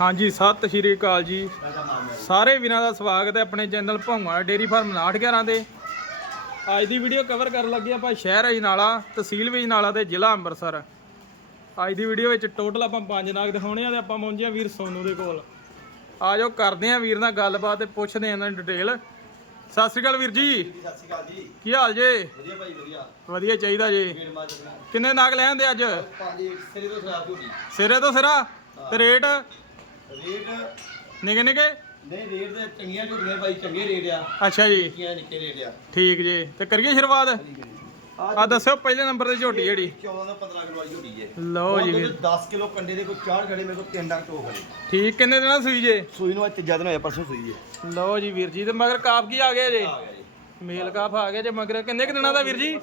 ਹਾਂਜੀ ਸਤਿ ਸ਼੍ਰੀ ਅਕਾਲ ਜੀ। ਸਾਰੇ ਵੀਰਾਂ ਦਾ ਸਵਾਗਤ ਹੈ ਆਪਣੇ ਚੈਨਲ ਭੌਂਗਾ ਡੇਰੀ ਫਾਰਮ 911 ਦੇ। ਅੱਜ ਦੀ ਵੀਡੀਓ ਕਵਰ ਕਰਨ ਲੱਗੇ ਆਪਾਂ ਸ਼ਹਿਰ ਅਜਨਾਲਾ ਤਹਿਸੀਲ ਅਜਨਾਲਾ ਤੇ ਜ਼ਿਲ੍ਹਾ ਅੰਮ੍ਰਿਤਸਰ। ਅੱਜ ਦੀ ਵੀਡੀਓ ਵਿੱਚ ਟੋਟਲ ਆਪਾਂ ਪੰਜ ਨਾਗ ਦਿਖਾਉਣੇ ਆ ਤੇ ਆਪਾਂ ਪਹੁੰਚੇ ਆ ਵੀਰ ਸੋਨੂ ਦੇ ਕੋਲ। ਆ ਜਾਓ ਕਰਦੇ ਆ ਵੀਰ ਨਾਲ ਗੱਲਬਾਤ ਤੇ ਪੁੱਛਦੇ ਆ ਇਹਨਾਂ ਦੀ ਡਿਟੇਲ ਸਤਿ ਸ਼੍ਰੀ ਅਕਾਲ ਵੀਰ ਜੀ। ਸਤਿ ਸ਼੍ਰੀ ਅਕਾਲ ਜੀ। ਕੀ ਹਾਲ ਜੇ? ਵਧੀਆ ਭਾਈ ਵਧੀਆ। ਵਧੀਆ ਚਾਹੀਦਾ ਜੀ। ਕਿੰਨੇ ਨਾਗ ਲੈ ਆਂਦੇ ਅੱਜ? ਪੰਜ ਸਿਰੇ ਤੋਂ ਖਰਾਬ ਝੋਟੀ ਸਿਰੇ ਤੋਂ ਸਿਰਾ? ਤੇ ਰੇਟ? ਰੇਟ ਨਿੱਕੇ ਨਿੱਕੇ? ਨਹੀਂ ਰੇਟ ਤੇ ਚੰਗੀਆਂ ਝੋਟੀਆਂ ਭਾਈ ਚੰਗੇ ਰੇਟ ਆ। ਅੱਛਾ ਜੀ। ਨਿੱਕੀਆਂ ਨਿੱਕੇ ਰੇਟ ਆ। ਠੀਕ ਜੀ। ਤੇ ਕਰੀਏ ਸ਼ੁਰੂਆਤ? ਆ ਦੱਸਿਓ ਪਹਿਲੇ ਨੰਬਰ ਤੇ ਝੋਟੀ ਜਿਹੜੀ। 14 ਤੋਂ 15 ਕਿਲੋ ਵਾਲੀ ਝੋਟੀ ਜੇ ਲਓ ਜੀ ਵੀਰ ਦੁੱਧ 10 ਕਿਲੋ ਕੰਡੇ ਦੇ ਕੋਈ ਚਾਰ ਖੜੇ ਮੇਰੇ ਕੋਲ ਤਿੰਨ ਡੰਗ ਟੋ ਖੜੇ। ਠੀਕ ਕਿੰਨੇ ਦਿਨਾਂ ਸੂਈ ਜੇ? ਸੂਈ ਨੂੰ ਅੱਜ ਤੀਜਾ ਦਿਨ ਹੋਇਆ ਪਰਸੋਂ ਸੂਈ ਜੇ ਲਓ ਜੀ ਵੀਰ ਜੀ ਤੇ ਮਗਰ ਕਾਫ ਕੀ ਆ ਗਿਆ ਜੇ? ਆ ਗਿਆ ਜੀ। ਮੇਲ ਕਾਫ ਆ ਗਿਆ ਜੇ ਮਗਰ। ਕਿੰਨੇ ਕਿ ਦਿਨਾਂ ਦਾ ਵੀਰ ਜੀ?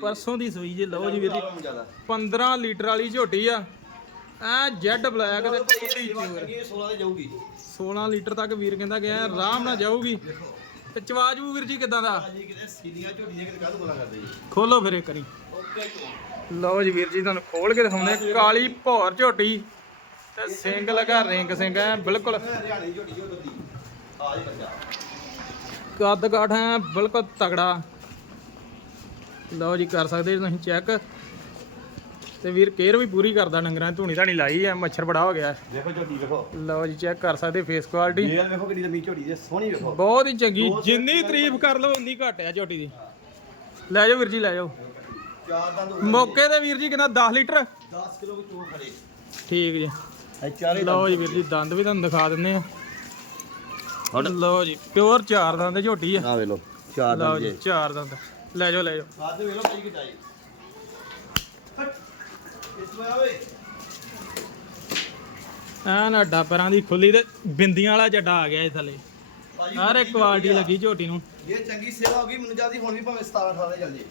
ਪਰਸੋਂ ਦੀ ਸੂਈ ਜੇ। ਲਓ ਜੀ ਵੀਰ ਜੀ। ਜ਼ਿਆਦਾ। 15 ਲੀਟਰ ਵਾਲੀ ਝੋਟੀ ਆ। ਐ ਜੈਡ ਬਲੈਕ ਤੇ ਟੁੱਟੀ ਚੂਰ ਚੰਗੀ 16 ਦੇ ਜਾਊਗੀ। 16 ਲੀਟਰ ਤੱਕ ਵੀਰ ਕਹਿੰਦਾ ਗਿਆ ਆਰਾਮ ਨਾਲ ਜਾਊਗੀ। ਤੇ ਚਵਾਜੂ ਵੀਰ ਜੀ ਕਿਦਾਂ ਦਾ? ਜੀ ਕਿਤੇ ਸੀਲੀਆਂ ਝੋਟੀਆਂ ਕਿਤੇ ਕਾਹਦੋਂ ਬੋਲਾ ਕਰਦੇ ਜੀ? ਖੋਲੋ ਫਿਰ ਇੱਕ ਵਾਰੀ। ਲਓ ਜੀ ਵੀਰ ਜੀ ਤੁਹਾਨੂੰ ਖੋਲ ਕੇ ਦਿਖਾਉਂਦੇ ਆ। ਕਾਲੀ ਭੌਰ ਝੋਟੀ। ਤੇ ਸਿੰਘ ਲਗਾ ਰਿੰਗ ਸਿੰਘ ਐ ਬਿਲਕੁਲ। ਹਰਿਆਣੀ ਝੋਟੀ ਜੋ ਬੱਦੀ ਆ ਜੀ ਬੱਚਾ। ਕੱਦ ਕਾਠ ਹੈ ਬਿਲਕੁਲ ਤਗੜਾ ਲਓ ਜੀ ਕਰ ਸਕਦੇ ਤੁਸੀਂ ਚੈੱਕ ਤੇ ਵੀਰ ਕੇਅਰ ਵੀ ਪੂਰੀ ਕਰਦਾ ਡੰਗਰਾਂ ਦੀ ਧੂਣੀ ਧਾਣੀ ਲਾਈ ਹੈ ਮੱਛਰ ਬੜਾ ਹੋ ਗਿਆ। ਹੈ। ਦੇਖੋ ਝੋਟੀ ਵੇਖੋ। ਲਓ ਜੀ ਚੈੱਕ ਕਰ ਸਕਦੇ ਫੇਸ ਕੁਆਲਿਟੀ ਇਹ ਵੇਖੋ ਕਿੰਨੀ ਲੰਮੀ ਝੋਟੀ ਜੇ ਸੋਹਣੀ ਵੇਖੋ। ਬਹੁਤ ਹੀ ਚੰਗੀ। ਜਿੰਨੀ ਤਾਰੀਫ ਕਰ ਲਓ ਉਨੀ ਘੱਟ ਹੈ ਝੋਟੀ ਦੀ। ਲੈ ਜਾਓ ਵੀਰ ਜੀ ਲੈ ਜਾਓ। ਚਾਰ ਦੰਦ ਮੌਕੇ ਤੇ ਵੀਰ ਜੀ ਕਿੰਨਾ 10 ਲੀਟਰ? 10 ਕਿਲੋ ਉਹ ਖੜੇ। ਠੀਕ ਜੀ। ਇਹ ਚਾਰੇ ਲਓ ਜੀ ਵੀਰ ਜੀ ਦੰਦ ਵੀ ਤੁਹਾਨੂੰ ਦਿਖਾ ਦਿੰਨੇ ਆ। ਲਓ ਜੀ ਪਿਓਰ ਚਾਰ ਦੰਦ ਝੋਟੀ ਆ। ਆ ਵੇ ਚਾਰ ਲਓ ਦੰਦ ਜੀ ਜੇ ਚਾਰ ਦੰਦ। ਲੈ ਜਾਓ ਲੈ ਜਾਓ। ਸਾਦ ਵੇ ਲੋ ਪਈ ਕਿ ਜਾਈ ਐਨ ਅੱਡਾ ਪੈਰਾਂ ਦੀ ਖੁੱਲੀ ਤੇ ਬਿੰਦੀਆਂ ਵਾਲਾ ਜੱਡਾ ਆ ਗਿਆ ਇਹ ਥੱਲੇ। ਹਰ ਇੱਕ ਕੁਆਲਿਟੀ ਲੱਗੀ ਝੋਟੀ ਨੂੰ। ਇਹ ਚੰਗੀ ਸੇਵਾ ਹੋ ਗਈ ਮੈਨੂੰ ਜਲਦੀ ਹੁਣ ਵੀ ਭਾਵੇਂ 17 18 ਦੇ ਚੱਲ ਜੇ।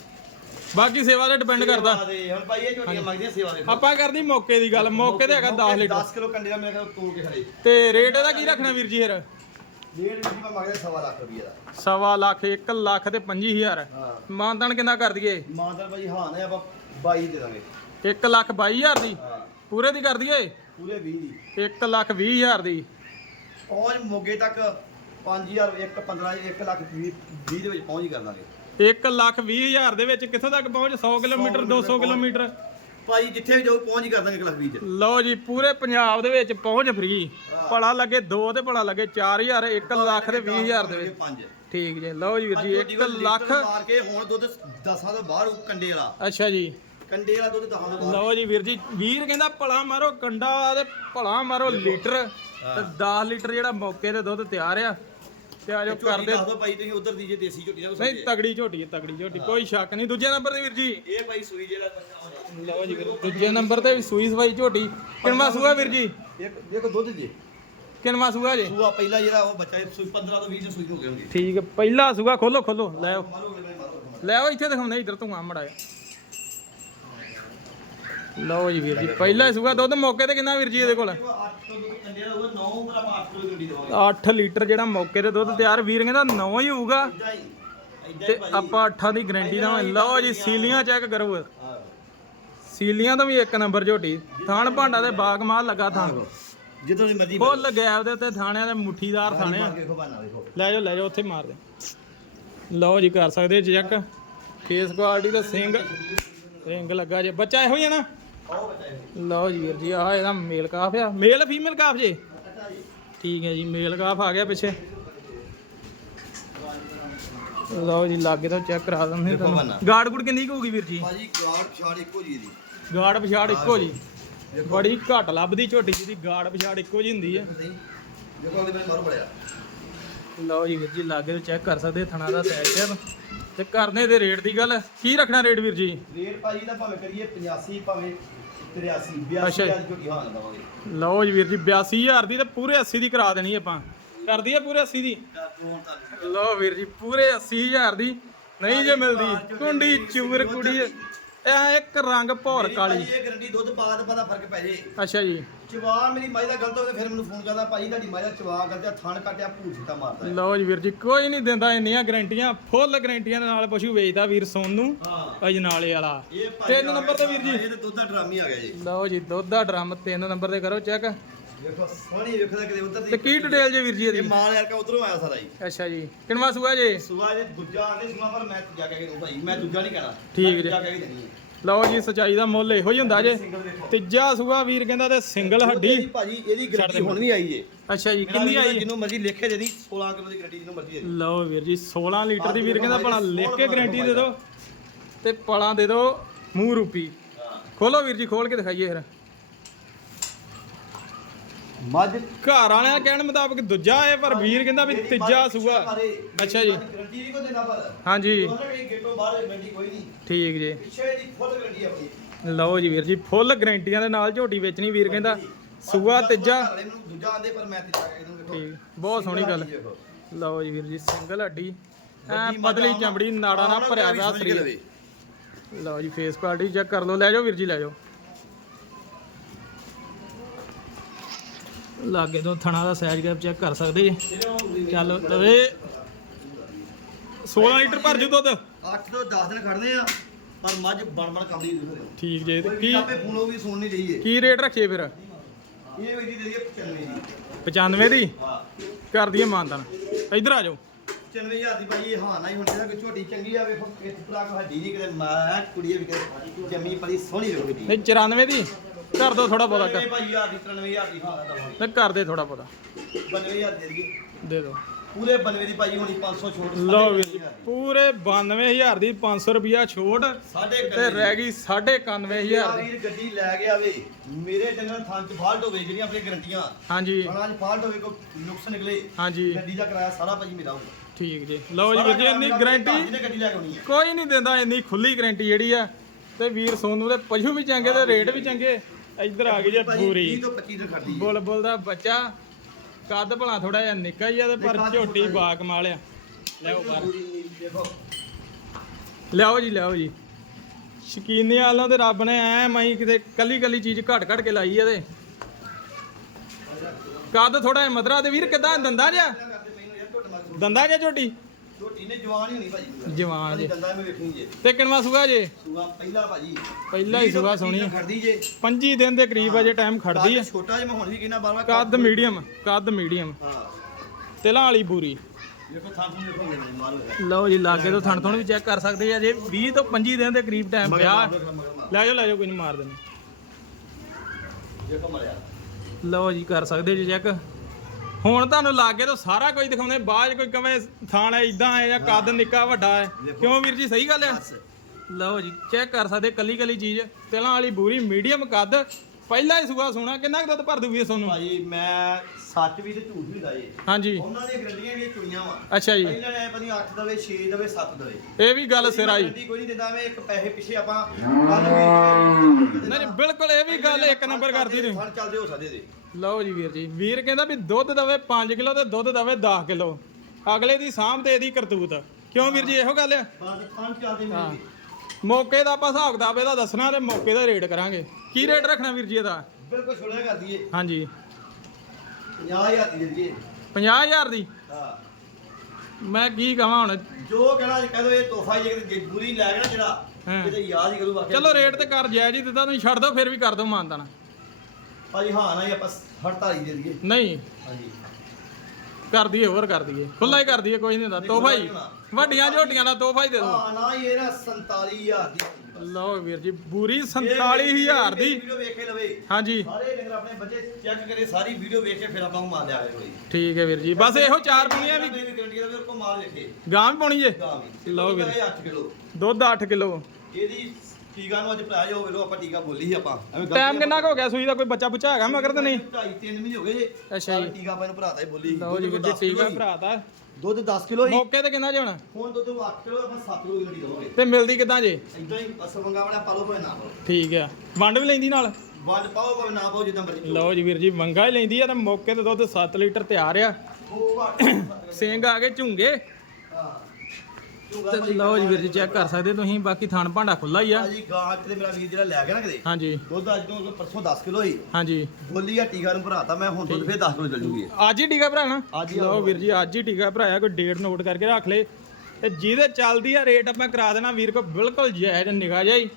ਬਾਕੀ ਸੇਵਾ ਤੇ ਡਿਪੈਂਡ ਕਰਦਾ। ਹੁਣ ਭਾਈ ਇਹ ਝੋਟੀਆਂ ਮੰਗਦੀਆਂ ਸੇਵਾ ਦੇ ਆਪਾਂ ਕਰਦੀ ਮੌਕੇ ਦੀ ਗੱਲ ਮੌਕੇ ਤੇ ਹੈਗਾ 10 ਲੀਟਰ। 10 ਕਿਲੋ ਕੰਡੇ ਦਾ ਮੇਰੇ ਕੋਲ ਤੋੜ ਕੇ ਖੜੇ। ਤੇ ਰੇਟ ਇਹਦਾ ਕੀ ਰੱਖਣਾ ਵੀਰ ਜੀ ਫਿਰ? ਡੇਢ ਵੀ ਮੈਂ ਮੰਗਦਾ ਸਵਾ ਲੱਖ ਰੁਪਏ ਦਾ। ਸਵਾ ਲੱਖ 1 ਲੱਖ ਤੇ 25000 ਹਾਂ। ਮਾਨਤਾਨ ਕਿੰਨਾ ਕਰ ਦਈਏ? ਮਾਨਦਰ ਭਾਈ ਹਾਂ ਨੇ ਆਪਾਂ 22 ਦੇ ਦਾਂਗੇ। 1 ਲੱਖ 22000 ਦੀ? ਹਾਂ। ਪੂਰੇ ਦੀ ਕਰ ਦਈਏ? ਪੂਰੇ 20 ਦੀ। 1 ਲੱਖ 20000 ਦੀ। ਪਹੁੰਚ ਮੋਗੇ ਤੱਕ 5000 1 15 1 ਲੱਖ 20 20 ਦੇ ਵਿੱਚ ਪਹੁੰਚ ਕਰ ਦਾਂਗੇ। 1 ਲੱਖ 20000 ਦੇ ਵਿੱਚ ਕਿੱਥੋਂ ਤੱਕ ਪਹੁੰਚ? 100 ਕਿਲੋਮੀਟਰ 200 ਕਿਲੋਮੀਟਰ ਭਾਈ ਜਿੱਥੇ ਵੀ ਜਾਓ ਪਹੁੰਚ ਕਰ ਦਾਂਗੇ 1 ਲੱਖ 20 ਚ। ਲਓ ਜੀ ਪੂਰੇ ਪੰਜਾਬ ਦੇ ਵਿੱਚ ਪਹੁੰਚ ਫ੍ਰੀ। ਭਲਾ ਲੱਗੇ 2 ਤੇ ਭਲਾ ਲੱਗੇ 4000 1 ਲੱਖ ਤੇ 20000 ਦੇ ਵਿੱਚ। ਠੀਕ ਜੀ ਲਓ ਜੀ ਵੀਰ ਜੀ 1 ਲੱਖ ਮਾਰ ਕੇ ਹੁਣ ਦੁੱਧ 10 ਤੋਂ ਬਾਹਰ ਕੰਡੇ ਵਾਲਾ। ਅੱਛਾ ਜੀ। ਕੰਡੇ ਵਾਲਾ ਦੁੱਧ 10 ਤੋਂ ਬਾਹਰ। ਲਓ ਜੀ ਵੀਰ ਜੀ ਵੀਰ ਕਹਿੰਦਾ ਭਲਾ ਮਾਰੋ ਕੰਡਾ ਤੇ ਭਲਾ ਮਾਰੋ ਲੀਟਰ। ਤੇ 10 ਲੀਟਰ ਜਿਹੜਾ ਮੌਕੇ ਤੇ ਦੁੱਧ ਤਿਆਰ ਆ ਤੇ ਆ ਜਾਓ ਝੋਟੀ ਕਰਦੇ ਦੱਸ ਦਿਓ ਭਾਈ ਤੁਸੀਂ ਉਧਰ ਦੀ ਜੇ ਦੇਸੀ ਝੋਟੀ ਦਾ ਨਹੀਂ ਤਗੜੀ ਝੋਟੀ ਹੈ ਤਗੜੀ ਝੋਟੀ ਕੋਈ ਸ਼ੱਕ ਨਹੀਂ। ਦੂਜੇ ਨੰਬਰ ਤੇ ਵੀਰ ਜੀ। ਇਹ ਭਾਈ ਸੂਈ ਜਿਹੜਾ ਲਓ ਜੀ ਵੀਰ ਦੂਜੇ ਨੰਬਰ ਤੇ ਵੀ ਸੂਈ ਸਵਾਈ ਝੋਟੀ। ਕਿੰਨਵਾ ਸੂਆ ਵੀਰ ਜੀ? ਇੱਕ ਦੇਖੋ ਦੁੱਧ ਜੇ। ਕਿੰਨਵਾ ਸੂਆ ਜੀ? ਸੂਆ ਪਹਿਲਾ ਜਿਹੜਾ ਉਹ ਬੱਚਾ ਇਹ ਸੂਈ 15 ਤੋਂ 20 ਚ ਸੂਈ ਹੋ ਗਏ ਹੋਣਗੇ। ਠੀਕ ਹੈ ਪਹਿਲਾ ਸੂਆ ਖੋਲੋ ਖੋਲੋ। ਲੈ ਆਓ। ਮਾਰੋ ਅਗਲੇ ਭਾਈ ਮਾਰੋ। ਲੈ ਆਓ ਇੱਥੇ ਦਿਖਾਉਂਦੇ ਇੱਧਰ ਤੂੰ ਆ ਮੜਾ ਲਓ ਜੀ ਵੀਰ ਜੀ ਪਹਿਲਾ ਸੂਆ ਦੁੱਧ ਮੌਕੇ ਤੇ ਕਿੰਨਾ ਵੀਰ ਜੀ ਇਹਦੇ ਕੋਲ? 8 ਤੋਂ ਦੁੱਧ ਕੰਡੇ ਦਾ ਹੋਊਗਾ 9 ਪਰ ਆਪਾਂ 8 ਕਿਲੋ ਗੱਡੀ ਦੇਵਾਂਗੇ 8 ਲੀਟਰ ਜਿਹੜਾ ਮੌਕੇ ਤੇ ਦੁੱਧ ਤਿਆਰ ਵੀਰ ਕਹਿੰਦਾ 9 ਹੀ ਹੋਊਗਾ। ਹੀ ਤੇ ਹੀ ਆਪਾਂ 8 ਦੀ ਗਾਰੰਟੀ ਦਵਾਂਗੇ ਲਓ ਜੀ ਸੀਲੀਆਂ ਚੈੱਕ ਕਰੋ। ਹਾਂ। ਸੀਲੀਆਂ ਤਾਂ ਵੀ ਇੱਕ ਨੰਬਰ ਝੋਟੀ। ਥਾਣ ਭਾਂਡਾ ਤੇ ਬਾਗ ਮਾਲ ਲੱਗਾ ਥਾਂ ਜਿੱਦੋਂ ਦੀ ਮਰਜ਼ੀ ਫੁੱਲ ਗੈਪ ਦੇ ਉੱਤੇ ਥਾਣਿਆਂ ਦੇ ਮੁੱਠੀਦਾਰ ਥਾਣੇ ਕੇ ਲੈ ਜਾਓ ਲੈ ਜਾਓ ਉੱਥੇ ਮਾਰ ਦੇ। ਲਓ ਜੀ ਕਰ ਸਕਦੇ ਚੈੱਕ। ਫੇਸ ਕੁਆਲਿਟੀ ਦਾ ਸਿੰਘ ਰਿੰਗ ਲੱਗਾ ਜੇ। ਬੱਚਾ ਇਹੋ ਹੀ ਆ ਨਾ? ਲਓ ਜੀ ਵੀਰ ਜੀ ਆਹ ਇਹਦਾ ਮੇਲ ਕਾਫ ਆ। ਮੇਲ ਫੀਮੇਲ ਕਾਫ ਜੇ? ਠੀਕ ਹੈ ਜੀ ਮੇਲ ਕਾਫ ਆ ਗਿਆ ਪਿੱਛੇ। ਲਓ ਜੀ ਲਾਗੇ ਤੋਂ ਚੈੱਕ ਕਰਾ ਦਿੰਦੇ ਤੁਹਾਨੂੰ। ਬੰਨਾ। ਗਾੜ ਗੁੜ ਕਿੰਨੀ ਹੋਊਗੀ ਵੀਰ ਜੀ? ਭਾਜੀ ਗਾੜ ਛਾੜ ਇੱਕੋ ਜੀ ਦੀ। ਗਾੜ ਪਛਾੜ ਇੱਕੋ ਜੀ। ਬੜੀ ਘੱਟ ਲੱਭਦੀ ਝੋਟੀ ਜਿਹਦੀ ਗਾੜ ਪਛਾੜ ਇੱਕੋ ਜੀ ਹੁੰਦੀ ਹੈ ਦੇਖੋ ਅਗਲੇ ਬੰਨੇ ਮਾਰੋ ਬੜਿਆ ਲਓ ਜੀ ਵੀਰ ਜੀ ਲਾਗੇ ਤੋਂ ਚੈੱਕ ਕਰ ਸਕਦੇ ਥਣਾ ਦਾ ਸਾਈਜ਼ ਤੇ ਕਰਨੇ ਦੇ ਰੇਟ ਦੀ ਗੱਲ ਕੀ ਰੱਖਣਾ ਰੇਟ ਵੀਰ ਜੀ? ਰੇਟ ਭਾਜੀ ਦਾ ਭਾਵੇਂ ਕਰੀਏ 85 ਭਾਵੇਂ 83 ਅੱਛਾ 82 ਜੀ। ਅੱਜ ਝੋਟੀ ਹਾਂ ਦਵਾਂਗੇ। ਲਓ ਜੀ ਵੀਰ ਜੀ 82000 ਦੀ ਤੇ ਪੂਰੇ 80 ਦੀ ਕਰਾ ਦੇਣੀ ਆਪਾਂ। ਕਰਦੀ ਹੈ ਪੂਰੇ 80 ਦੀ? ਲਓ ਵੀਰ ਜੀ ਪੂਰੇ 80000 ਦੀ ਨਹੀਂ ਜੇ ਮਿਲਦੀ। ਕੁੰਡੀ ਚੂਰ ਕੁੜੀ। ਇਹ ਇੱਕ ਰੰਗ ਭੌਰ ਕਾਲੀ। ਭਾਜੀ ਇਹ ਗਰੰਟੀ ਦੁੱਧ ਬਾਅਦ ਪਤਾ ਫ਼ਰਕ ਪੈ ਜੇ। ਅੱਛਾ ਜੀ। ਚਵਾ ਮੇਰੀ ਮਾਈ ਦਾ ਗਲਤ ਹੋਵੇ ਫਿਰ ਮੈਨੂੰ ਫੋਨ ਕਰਦਾ ਭਾਈ ਤੁਹਾਡੀ ਮਾਈ ਦਾ ਚਵਾ ਕਰਦਾ ਥਣ ਕੱਟਿਆ ਭੂਚਤਾ ਮਾਰਦਾ ਹੈ। ਲਓ ਜੀ ਵੀਰ ਜੀ ਕੋਈ ਨਹੀਂ ਦਿੰਦਾ ਇੰਨੀਆਂ ਗਾਰੰਟੀਆਂ ਫੁੱਲ ਗਾਰੰਟੀਆਂ ਦੇ ਨਾਲ ਪਸ਼ੂ ਵੇਚਦਾ ਵੀਰ ਸੋਨੂ ਹਾਂ। ਅਜਨਾਲੇ ਵਾਲਾ। ਭਾਜੀ ਤਿੰਨ ਨੰਬਰ ਤੇ ਵੀਰ ਜੀ। ਇਹ ਤਾਂ ਦੁੱਧ ਦਾ ਡਰਾਮੀ ਆ ਗਿਆ ਜੀ। ਲਓ ਜੀ ਦੁੱਧ ਦਾ ਡਰਮ ਤਿੰਨ ਨੰਬਰ ਤੇ ਕਰੋ ਚੈੱਕ ਵੇਖੋ ਸੋਹਣੀ ਵੇਖੋ ਤਾਂ ਕਿਤੇ ਉਧਰ ਦੀ ਤੇ ਕੀ ਡਿਟੇਲ ਜੇ ਵੀਰ ਜੀ ਇਹ ਇਹਦੀ ਮਾਲ ਯਾਰ ਕਾ ਉਧਰੋਂ ਆਇਆ ਸਾਰਾ ਜੀ। ਅੱਛਾ ਜੀ। ਕਿੰਨਵਾ ਸੂਆ ਜੇ? ਸੁਆ ਜੇ ਦੂਜਾ ਆਂਦੇ ਸੁਆ ਪਰ ਮੈਂ ਦੂਜਾ ਕਹਿ ਕੇ ਦੂੰ ਭਾਈ। ਮੈਂ ਦੂਜਾ ਨਹੀਂ ਕਹਿਣਾ। ਠੀਕ ਮੈਂ ਜੀ। ਦੂਜਾ ਕਹਿ ਕੇ ਦੇਣੀ ਹੈ। ਲਓ ਜੀ ਸਚਾਈ ਦਾ ਮੁੱਲ ਇਹੋ ਹੀ ਹੁੰਦਾ ਜੇ। ਸਿੰਗਲ ਵੇਖੋ ਤੀਜਾ ਸੂਆ ਵੀਰ ਕਹਿੰਦਾ ਤੇ ਸਿੰਗਲ ਹੱਡੀ। ਇਹਦੀ ਭਾਜੀ ਇਹਦੀ ਗਰੰਟੀ ਹੁਣ ਵੀ ਆਈ ਜੇ ਅੱਛਾ ਜੀ ਮੇਰਾ ਕਿੰਨੀ ਵੀਰ ਆਈ? ਜਿਹਨੂੰ ਮਰਜ਼ੀ ਲਿਖੇ ਦੇ ਦੀ 16 ਕਿਲੋ ਦੀ ਗਰੰਟੀ ਜਿਹਨੂੰ ਮਰਜ਼ੀ ਦੇ ਦੀ। ਲਓ ਵੀਰ ਜੀ 16 ਲੀਟਰ ਦੀ ਵੀਰ ਕਹਿੰਦਾ ਭਲਾ ਲਿਖ ਕੇ ਗਾਰੰਟੀ ਦੇ ਦਿਓ। ਤੇ ਪਲਾਂ ਦੇ ਦਿਓ ਮੂੰਹ ਰੂਪੀ। ਹਾਂ। ਖੋਲੋ ਵੀਰ ਜੀ ਖੋਲ ਕੇ ਦਿਖਾਈਏ ਫਿਰ। ਮੱਝ। ਘਰ ਵਾਲਿਆਂ ਕਹਿਣ ਮੁਤਾਬਕ ਦੂਜਾ ਹੈ ਪਰ ਵੀਰ ਕਹਿੰਦਾ ਵੀ ਤੀਜਾ ਸੂਆ। ਅੱਛਾ ਜੀ। ਗਰੰਟੀ ਨਹੀਂ ਕੋ ਦੇਣਾ ਪਰ। ਹਾਂਜੀ। ਉਹਨਾਂ ਨੇ ਗੇਟੋਂ ਬਾਹਰ ਗਰੰਟੀ ਕੋਈ ਨਹੀਂ। ਠੀਕ ਜੀ। ਪਿੱਛੇ ਦੀ ਫੁੱਲ ਗਰੰਟੀ ਆਪਣੀ ਲਓ ਜੀ ਵੀਰ ਜੀ ਫੁੱਲ ਗਾਰੰਟੀਆਂ ਦੇ ਨਾਲ ਝੋਟੀ ਵੇਚਣੀ ਵੀਰ ਕਹਿੰਦਾ। ਸੂਆ ਤੀਜਾ। ਘਰ ਵਾਲੇ ਮੈਨੂੰ ਦੂਜਾ ਆਂਦੇ ਪਰ ਮੈਂ ਤੀਜਾ ਕਹਿ ਦੂੰ ਵੇਖੋ ਠੀਕ। ਬਹੁਤ ਸੋਹਣੀ ਗੱਲ। ਲਓ ਜੀ ਵੀਰ ਜੀ ਸਿੰਗਲ ਹੱਡੀ। ਐ ਪਤਲੀ ਚਮੜੀ ਨਾੜਾ ਨਾਲ ਭਰਿਆ ਕੇ ਸਰੀਰ। ਲਓ ਜੀ ਫੇਸ ਕੁਆਲਿਟੀ ਚੈੱਕ ਕਰ ਲਓ। ਲੈ ਜਾਓ ਵੀਰ ਜੀ ਲੈ ਜਾਓ। ਲਾਗੇ ਤੋਂ ਥਣਾ ਦਾ ਸਾਈਜ਼ ਗੈਪ ਚੈੱਕ ਕਰ ਸਕਦੇ ਜੀ। ਚੱਲ ਤਵੇ। 16 ਲੀਟਰ ਭਰ ਜੂ ਦੁੱਧ। ਅੱਠ ਤੋਂ 10 ਦਿਨ ਖੜਦੇ ਆ ਪਰ ਮੱਝ ਬਣ ਬਣ ਕੰਮ ਨਹੀਂ ਦਿਖਦੇ ਠੀਕ ਜੇ ਤੇ ਕੀ ਆਪੇ ਫੋਨ ਉਹ ਵੀ ਸੁਣ ਨਹੀਂ ਰਹੀ ਕੀ ਰੇਟ ਰੱਖੀਏ ਫਿਰ? ਇਹ ਵੀ ਦੇ ਦਈਏ 95 ਦੀ। 95 ਦੀ? ਹਾਂ। ਕਰ ਦਈਏ ਮਾਨਦਾਨ। ਇੱਧਰ ਆ ਜਾਓ। 94000 ਦੀ ਭਾਈ ਇਹ ਹਾਂ ਨਾ ਹੀ ਹੁਣ ਜਿਹੜਾ ਕੋਈ ਝੋਟੀ ਚੰਗੀ ਆ ਵੇਖੋ ਇਸ ਭਰਾ ਕੋ ਹੱਡੀ ਨਹੀਂ ਕਿਤੇ ਮੈਂ ਕੁੜੀ ਵੀ ਕਿਤੇ ਜੰਮੀ ਪਲੀ ਸੋਹਣੀ ਜੀ। ਨਹੀਂ 94 ਦੀ? ਕਰ ਦੋ ਥੋੜਾ ਬਹੁਤਾ ਕਰ। ਭਾਈ ਯਾਰ ਦੀ 93000 ਦੀ ਹਾਂ ਦਾ ਨਹੀਂ ਕਰ ਦੇ ਥੋੜਾ ਬਹੁਤਾ। 92000 ਦੇ ਦਈਏ। ਦੇ ਪੂਰੇ 92 ਦੀ ਭਾਈ ਹੋਣੀ 500 ਛੋਟ ਲਓ ਵੀਰ ਜੀ ਪੂਰੇ 92000 ਦੀ 500 ਰੁਪਿਆ ਛੋਟ ਸਾਡੇ ਤੇ ਰਹਿ ਗਈ 91500 ਮੇਰਾ ਦੀ। ਗੱਡੀ ਲੈ ਗਿਆ ਵੇ ਮੇਰੇ ਡੰਗਰ ਥਾਂ ਚ ਫਾਲਟ ਹੋਵੇ ਜਿਹੜੀਆਂ ਆਪਣੀਆਂ ਗਰੰਟੀਆਂ। ਹਾਂਜੀ। ਖਾਣਾ ਚ ਫਾਲਟ ਹੋਵੇ ਕੋਈ ਨੁਕਸ ਨਿਕਲੇ ਹਾਂਜੀ। ਗੱਡੀ ਦਾ ਕਿਰਾਇਆ ਸਾਰਾ ਭਾਜੀ ਮੇਰਾ ਹੋਊਗਾ। ਠੀਕ ਜੀ। ਲਓ ਜੀ ਵੀਰ ਜੀ ਇੰਨੀ ਗਾਰੰਟੀ ਕੋਈ ਨਹੀਂ ਦਿੰਦਾ ਇੰਨੀ ਖੁੱਲੀ ਗਾਰੰਟੀ ਜਿਹੜੀ ਆ। ਤੇ ਵੀਰ ਸੋਨੂ ਦੇ ਪਸ਼ੂ ਵੀ ਚੰਗੇ ਤੇ ਰੇਟ ਵੀ ਚੰਗੇ। ਇੱਧਰ ਆ ਗਈ ਜੇ ਪੂਰੀ 20 ਤੋਂ 25 ਦਿਨ ਖੜਦੀ ਹੈ। ਬੁਲਬੁਲ ਦਾ ਬੱਚਾ। ਕੱਦ ਭਲਾ ਥੋੜਾ ਜਿਹਾ ਨਿੱਕਾ ਹੀ ਆ ਤੇ ਪਰ ਝੋਟੀ ਬਾ ਕਮਾਲ ਆ ਲਿਆਓ ਬਾਹਰ। ਲਿਆਓ ਜੀ ਲਿਆਓ ਜੀ। ਸ਼ਕੀਨੀ ਵਾਲਾਂ ਤੇ ਰੱਬ ਨੇ ਐ ਮਈ ਕਿਤੇ ਕੱਲੀ ਕੱਲੀ ਚੀਜ਼ ਘਟ ਘਟ ਕੇ ਲਾਈ ਇਹਦੇ ਕੱਦ ਥੋੜਾ ਜਿਹਾ ਮਦਰਾ ਤੇ ਵੀਰ ਕਿਦਾਂ ਦੰਦਾ ਮਾਰ ਦੰਦਾ ਜਿਹਾ ਝੋਟੀ? ਝੋਟੀ ਨੇ ਜਵਾਨ ਹੀ ਹੋਣੀ ਭਾਜੀ ਜਵਾਨ ਜੇ। ਦੰਦਾ ਮੈਂ ਵੇਖਣੀ ਜੇ। ਤੇ ਕਿੰਨਵਾ ਸੂਆ ਜੇ? ਸੂਆ ਪਹਿਲਾ ਭਾਜੀ। ਪਹਿਲਾ ਹੀ 20 ਤੋਂ ਸੂਆ 25 ਸੋਹਣੀ। ਦਿਨ ਖੜਦੀ ਜੇ। 25 ਦਿਨ ਦੇ ਕਰੀਬ ਅਜੇ ਟਾਈਮ ਖੜਦੀ ਆ ਕੱਦ ਛੋਟਾ ਜਿਹਾ ਮੈਂ ਹੁਣ ਵੀ ਕਹਿੰਦਾ ਬਾਰ ਬਾਰ ਕੱਦ ਮੀਡੀਅਮ ਕੱਦ ਮੀਡੀਅਮ ਹਾਂ। ਤਿਲਾਂ ਵਾਲੀ ਬੂਰੀ। ਦੇਖੋ ਥਾਂ ਨੂੰ ਦੇਖੋ ਮੇਰੇ ਮਾਲ ਹੋਇਆ। ਲਓ ਜੀ ਲਾਗੇ ਤੋਂ ਥਣ ਥਣ ਵੀ ਚੈੱਕ ਕਰ ਸਕਦੇ ਆ ਜੇ। 20 ਤੋਂ 25 ਦਿਨ ਦੇ ਕਰੀਬ ਟਾਈਮ ਪਿਆ ਲੈ ਜਾਓ ਲੈ ਜਾਓ ਕੋਈ ਨਹੀਂ ਮਾਰ ਦੇਣੇ ਦੇਖੋ ਮਰਿਆ। ਲਓ ਜੀ ਕਰ ਸਕਦੇ ਜੀ ਚੈੱਕ ਹੁਣ ਤੁਹਾਨੂੰ ਲਾਗੇ ਤੋਂ ਸਾਰਾ ਕੁਝ ਦਿਖਾਉਂਦੇ ਬਾਅਦ 'ਚ ਕੋਈ ਕਵੇ ਥਾਣ ਇਦਾਂ ਹੈ ਜਾਂ ਕੱਦ ਨਿੱਕਾ ਵੱਡਾ ਹੈ। ਕਿਉਂ ਵੀਰ ਜੀ ਸਹੀ ਗੱਲ ਹੈ? ਲਓ ਜੀ ਚੈੱਕ ਕਰ ਸਕਦੇ ਕੱਲੀ ਕੱਲੀ ਚੀਜ਼। ਤਿਲਾਂ ਵਾਲੀ ਬੂਰੀ ਮੀਡੀਅਮ ਕੱਦ ਪਹਿਲਾ ਹੀ ਸੂਆ ਸੋਣਾ ਕਿੰਨਾ ਕੁ ਦੁੱਧ ਭਰ ਦੂਗੀ ਇਹ ਤੁਹਾਨੂੰ ਭਾਜੀ ਮੈਂ ਸੱਚ ਵੀ ਤੇ ਝੂਠ ਵੀ ਲਾਏ। ਹਾਂਜੀ। ਉਹਨਾਂ ਦੀਆਂ ਗਰੰਟੀਆਂ ਵੀ ਚੁਣੀਆਂ ਵਾ। ਅੱਛਾ ਜੀ। ਪਹਿਲਾਂ ਐ ਪਤਾ 8 ਦਵੇ 6 ਦਵੇ 7 ਦਵੇ। ਇਹ ਵੀ ਗੱਲ ਸਿਰ ਆਈ ਗਰੰਟੀ ਕੋਈ ਨਹੀਂ ਦਿੰਦਾ ਇੱਕ ਪੈਸੇ ਪਿੱਛੇ ਆਪਾਂ ਨਹੀਂ ਬਿਲਕੁਲ ਇਹ ਵੀ ਗੱਲ ਇੱਕ ਨੰਬਰ ਕਰਦੀ ਫੜ ਚੱਲਦੇ ਹੋ ਸਕਦੇ ਦੇ ਲਓ ਜੀ ਵੀਰ ਜੀ ਵੀਰ ਕਹਿੰਦਾ ਵੀ ਦੁੱਧ ਦਵੇ 5 ਕਿਲੋ ਤੇ ਦੁੱਧ ਦਵੇ 10 ਕਿਲੋ। ਅਗਲੇ ਦੀ ਸਾਂਭ ਤੇ ਇਹਦੀ ਕਰਤੂਤ। ਕਿਉਂ ਵੀਰ ਜੀ ਇਹੋ ਗੱਲ ਆ? ਬਸ ਹਾਂ। ਮੌਕੇ ਦਾ ਆਪਾਂ ਹਿਸਾਬ ਕਿਤਾਬ ਇਹਦਾ ਦੱਸਣਾ ਤੇ ਮੌਕੇ ਦਾ ਰੇਟ ਕਰਾਂਗੇ। ਕੀ ਰੇਟ ਰੱਖਣਾ ਵੀਰ ਜੀ ਇਹਦਾ? ਬਿਲਕੁਲ ਛੋੜਿਆ ਕਰ ਦਈਏ ਹਾਂਜੀ। 50000 ਦੀ ਦਈਏ 50000 ਦੀ? ਹਾਂ। ਮੈਂ ਕੀ ਕਹਾਂ ਹੁਣ? ਜੋ ਕਹਿਣਾ ਜੀ ਕਹਿ ਦੋ ਇਹ ਤੋਹਫਾ ਹੀ ਜੇ ਕਿਤੇ ਬੁਰੀ ਲੈ ਗਿਆ ਨਾ ਜਿਹੜਾ ਹਾਂ। ਕਿਤੇ ਯਾਦ ਹੀ ਕਰੂ ਵਾਕਿਆ ਚਲੋ ਰੇਟ ਤੇ ਕਰ ਜਾਇਜ਼ ਹੀ ਦਿੱਤਾ ਤੁਸੀਂ ਛੱਡ ਦਿਓ ਫਿਰ ਵੀ ਕਰ ਦਿਓ ਮਾਨਤਾਨਾ ਭਾਜੀ ਹਾਂ ਨਾ ਹੀ ਆਪਾਂ 48 ਦੇ ਦਈਏ। ਨਹੀਂ। ਹਾਂਜੀ। ਕਰ ਦਈਏ ਹੋਰ ਕਰ ਦਈਏ। ਖੁੱਲਾ ਹੀ ਕਰ ਦਈਏ ਕੋਈ ਨਹੀਂ ਹੁੰਦਾ। ਤੋਹਫਾ ਹੀ। ਵੱਡੀਆਂ ਝੋਟੀਆਂ ਦਾ ਤੋਹਫਾ ਹੀ ਦੇ ਦਿਓ। ਹਾਂ ਨਾ ਹੀ ਇਹ ਨਾ 47000 ਦੀ ਲਓ ਵੀਰ ਜੀ ਪੂਰੀ 47000 ਦੀ। ਵੀਡੀਓ ਵੇਖ ਕੇ ਲਵੇ। ਹਾਂਜੀ। ਸਾਰੇ ਡੰਗਰ ਆਪਣੇ ਬੱਚੇ ਚੈੱਕ ਕਰੇ ਸਾਰੀ ਵੀਡੀਓ ਵੇਖ ਕੇ ਫਿਰ ਆਪਾਂ ਨੂੰ ਮਾਲ ਲਿਆ ਕਰੇ ਠੀਕ ਹੈ ਵੀਰ ਜੀ ਬਸ ਇਹੋ ਚਾਰ ਪੁਣੀਆਂ ਵੀ ਵੀ ਗਰੰਟੀ ਦਾ ਵੀ ਉਹ ਕੋ ਮਾਲ ਵੇਖੇ ਗਾਂ ਵੀ ਪਾਉਣੀ ਜੇ। ਗਾਂ ਵੀ। ਲਓ ਵੀਰ। 8 ਕਿਲੋ। ਦੁੱਧ 8 ਕਿਲੋ। ਇਹਦੀ ਟੀਕਾ ਨੂੰ ਅੱਜ ਪਿਆ ਜੋ ਵੇਲੋ ਆਪਾਂ ਟੀਕਾ ਬੋਲੀ ਸੀ ਆਪਾਂ। ਐਵੇਂ ਟਾਈਮ ਕਿੰਨਾ ਕੁ ਹੋ ਗਿਆ ਸੂਈ ਦਾ? ਕੋਈ ਬੱਚਾ ਬੁੱਚਾ ਹੈਗਾ ਮਗਰ ਤੇ ਨਹੀਂ? 2.5 3 ਮਹੀਨੇ ਹੋ ਗਏ ਜੀ। ਅੱਛਾ ਜੀ। ਟੀਕਾ ਆਪਾਂ ਨੂੰ ਭਰਾਤਾ ਹੀ ਬੋਲੀ। ਸੀ। ਲਓ ਜੀ ਵੀਰ ਦੁੱਧ ਜੀ ਦਸ ਕਿਲੋ ਠੀਕ ਆ ਭਰਾ ਦਾ ਦੁੱਧ 10 ਕਿਲੋ ਹੀ। ਮੌਕੇ ਤੇ ਕਿੰਨਾ ਜਾਣਾ ਹੁਣ? ਦੁੱਧ 8 ਕਿਲੋ ਆਪਾਂ 7 ਕਿਲੋ ਦੀ ਗੱਡੀ ਦਵਾਂਗੇ। ਤੇ ਮਿਲਦੀ ਕਿਦਾਂ ਜੇ? ਇਦਾਂ ਹੀ ਅਸਲ ਮੰਗਾ ਵਾਲਾ ਪਾਲੋ ਭਾਵੇਂ ਨਾ ਪਾਲੋ। ਠੀਕ ਆ। ਵੰਡ ਵੀ ਲੈਂਦੀ ਨਾਲ? ਵੰਡ ਪਾਓ ਭਾਵੇਂ ਨਾ ਪਾਓ ਜਿੱਦਾਂ ਮਰਜ਼ੀ ਲਓ ਜੀ ਵੀਰ ਜੀ ਮੰਗਾ ਹੀ ਲੈਂਦੀ ਆ ਤੇ ਮੌਕੇ ਤੇ ਦੁੱਧ 7 ਲੀਟਰ ਤਿਆਰ ਆ। ਉਹ ਸਿੰਘ ਆ। ਕੇ ਝੁੰਗੇ। ਹਾਂ ਤੇ ਲਓ ਜੀ ਵੀਰ ਜੀ ਚੈੱਕ ਕਰ ਸਕਦੇ ਤੁਸੀਂ ਬਾਕੀ ਥਣ ਭਾਂਡਾ ਖੁੱਲਾ ਹੀ ਆ। ਜੀ ਗਾਂ ਕਿਤੇ ਮੇਰਾ ਵੀਰ ਜਿਹੜਾ ਲੈ ਗਿਆ ਨਾ ਕਿਤੇ ਹਾਂਜੀ। ਦੁੱਧ ਅੱਜ ਤੋਂ ਪਰਸੋਂ 10 ਕਿਲੋ ਹੀ। ਹਾਂਜੀ। ਬੋਲੀ ਆ ਟੀਕਾ ਨੂੰ ਭਰਾਤਾ ਮੈਂ ਹੁਣ ਦੁੱਧ ਫੇਰ 10 ਕਿਲੋ ਚੱਲ ਜੂਗੀ। ਅੱਜ ਹੀ ਟੀਕਾ ਭਰਾਣਾ? ਲਓ ਵੀਰ ਜੀ ਅੱਜ ਹੀ ਟੀਕਾ ਭਰਾਇਆ ਕੋਈ ਡੇਟ ਨੋਟ ਕਰਕੇ ਰੱਖ ਲੈ। ਤੇ ਜਿਹਦੇ ਚੱਲਦੀ ਆ ਰੇਟ ਆਪਾਂ ਕਰਾ ਦੇਣਾ ਵੀਰ ਕੋ ਬਿਲਕੁਲ ਜਾਇਜ਼ ਨਿਗਾਹ ਜਾਈ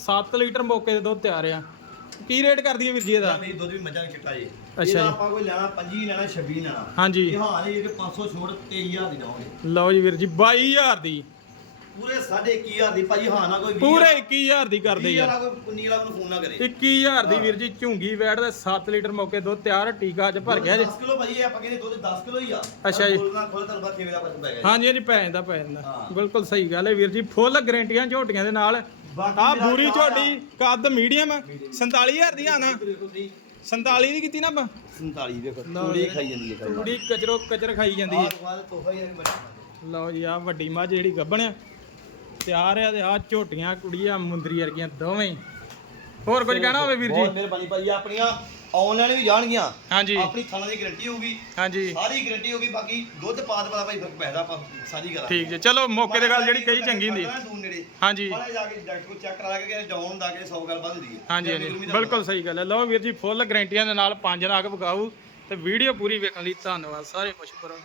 7 ਲੀਟਰ ਮੌਕੇ ਤੇ ਦੁੱਧ ਤਿਆਰ ਆ। ਕੀ ਰੇਟ ਕਰਦੀ ਹੈ ਵੀਰ ਜੀ ਇਹਦਾ? ਮੇਰੀ ਦੁੱਧ ਵੀ ਮੱਝਾਂ ਚਿੱਟਾ ਜੀ। ਅੱਛਾ ਇਹਦਾ ਜੀ। ਆਪਾਂ ਕੋਈ ਲੈਣਾ 25 ਲੈਣਾ 26 ਲੈਣਾ। ਹਾਂਜੀ। ਇਹ ਹਾਂ ਜੀ ਇਹ 500 ਛੋੜ 23000 ਦੀ ਦਵਾਂਗੇ ਲਓ ਜੀ ਵੀਰ ਜੀ 22000 ਦੀ। ਪੂਰੇ 21500 ਦੀ। ਭਾਜੀ ਹਾਂ ਨਾ ਕੋਈ ਵੀਹ ਪੂਰੇ ਵਾਲਾ- 21000 ਦੀ ਕਰਦੇ ਵੀਹ ਵਾਲਾ ਕੋਈ ਪੁੰਨੀ ਵਾਲਾ ਨੂੰ ਫੋਨ ਨਾ ਕਰੇ। 21000 ਦੀ ਵੀਰ ਜੀ ਝੁੰਗੀ ਵੈਟ ਦੇ 7 ਲੀਟਰ ਮੌਕੇ ਦੁੱਧ ਤਿਆਰ ਟੀਕਾ ਅੱਜ ਭਰ ਗਿਆ ਜੀ। 10 ਕਿਲੋ ਭਾਜੀ ਇਹ ਆਪਾਂ ਕਹਿੰਦੇ ਦੁੱਧ 10 ਕਿਲੋ ਹੀ ਆ। ਅੱਛਾ ਜੀ। ਬੋਲਣਾ ਖੋਲ ਤੁਹਾਨੂੰ ਬਾਅਦ ਕਿਵੇਂ ਦਾ ਪਤਾ ਪੈ ਗਿਆ ਹਾਂਜੀ ਹਾਂਜੀ ਪੈ ਜਾਂਦਾ ਪੈ ਜਾਂਦਾ। ਹਾਂ। ਬਿਲਕੁਲ ਸਹੀ ਗੱਲ ਹੈ ਵੀਰ ਜੀ ਫੁੱਲ ਗਾਰੰਟੀਆਂ ਝੋਟੀਆਂ ਦੇ ਨਾਲ ਆ ਬੂਰੀ। ਝੋਟੀ ਕੱਦ ਮੀਡੀਅਮ 47000 ਦੀ ਆ ਨਾ। 47 ਦੀ ਕੀਤੀ ਨਾ ਆਪਾਂ? 47 ਦੇਖੋ ਲਓ ਥੋੜੀ ਜੀ। ਖਾਈ ਜਾਂਦੀ ਹੈ ਕੁੜੀ ਕਚਰੋ ਕਚਰ ਖਾਈ ਜਾਂਦੀ ਹੈ। ਬਾਅਦ ਤੋਹਫਾ ਲਓ ਜੀ ਆ ਵੱਡੀ ਮੱਝ ਜਿਹੜੀ ਗੱਭਣ ਆ। ਤਿਆਰ ਆ ਤੇ ਆ ਝੋਟੀਆਂ ਕੁੜੀਆਂ ਮੁੰਦਰੀ ਵਰਗੀਆਂ ਦੋਵੇਂ। ਹੀ। ਹੋਰ ਕੁਝ ਕਹਿਣਾ ਹੋਵੇ ਵੀਰ ਬਹੁਤ ਜੀ ਮਿਹਰਬਾਨੀ ਭਾਈ ਆਪਣੀਆਂ ਆਨਲਾਈਨ ਵੀ ਜਾਣਗੀਆਂ। ਹਾਂਜੀ। ਆਪਣੀ ਥਾਣਾ ਦੀ ਗਾਰੰਟੀ ਹੋਊਗੀ। ਹਾਂਜੀ। ਸਾਰੀ ਗਾਰੰਟੀ ਹੋਊਗੀ ਬਾਕੀ ਦੁੱਧ ਪਾਤ ਵਾਲਾ ਭਾਈ ਫ਼ਰਕ ਪੈਦਾ ਆਪਾਂ ਸਾਰੀ ਗੱਲ ਠੀਕ ਜੀ ਚਲੋ ਮੌਕੇ ਤੇ ਗੱਲ ਜਿਹੜੀ ਕਹੀ ਚੰਗੀ ਹੁੰਦੀ। ਹਾਂਜੀ। ਮਾੜਾ ਜਾ ਕੇ ਡਾਕਟਰ ਕੋਲ ਚੈੱਕ ਕਰਾ ਕੇ ਡਾਊਨ ਹੁੰਦਾ ਕਿ 100 ਗੱਲ ਵੱਧ ਹੁੰਦੀ ਹੈ। ਹਾਂਜੀ ਹਾਂਜੀ। ਦਾ ਬਿਲਕੁਲ ਸਹੀ ਗੱਲ ਹੈ। ਲਓ ਵੀਰ ਜੀ ਫੁੱਲ ਗਾਰੰਟੀਆਂ ਦੇ ਨਾਲ ਪੰਜ ਨਾਗ ਵਿਕਾਊ ਤੇ ਵੀਡੀਓ ਪੂਰੀ ਵੇਖਣ ਲਈ ਧੰਨਵਾਦ। ਸਾਰੇ ਪੁਸ਼ਪਰੋ